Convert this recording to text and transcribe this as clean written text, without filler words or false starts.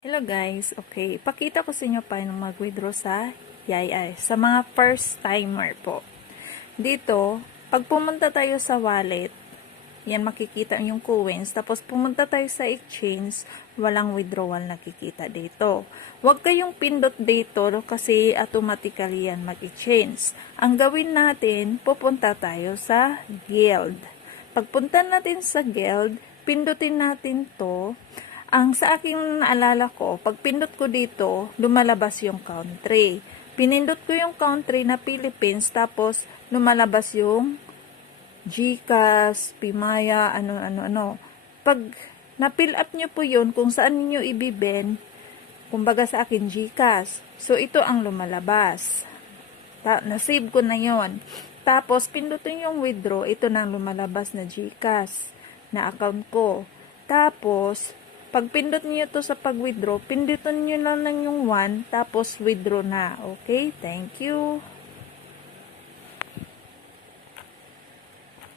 Hello guys, okay. Ipakita ko sa inyo paano mag-withdraw sa YI. Sa mga first timer po. Dito, pag pumunta tayo sa wallet, yan makikita yung coins. Tapos pumunta tayo sa exchange, walang withdrawal nakikita dito. Huwag kayong pindot dito kasi automatically yan mag-exchange. Ang gawin natin, pupunta tayo sa guild. Pagpunta natin sa guild, pindutin natin to. Ang sa aking naalala ko, pag pindot ko dito, lumalabas yung country. Pinindot ko yung country na Philippines, tapos lumalabas yung GCash, Pimaya, ano. Pag na-fill up nyo po yun, kung saan niyo ibibend, kumbaga sa akin GCash. So, ito ang lumalabas. Na-save ko na yon. Tapos, pindutin yung withdraw, ito nang lumalabas na GCash na account ko. Tapos, pag pindot niyo to sa pag-withdraw, pindutin niyo lang yung 1, tapos withdraw na. Okay? Thank you.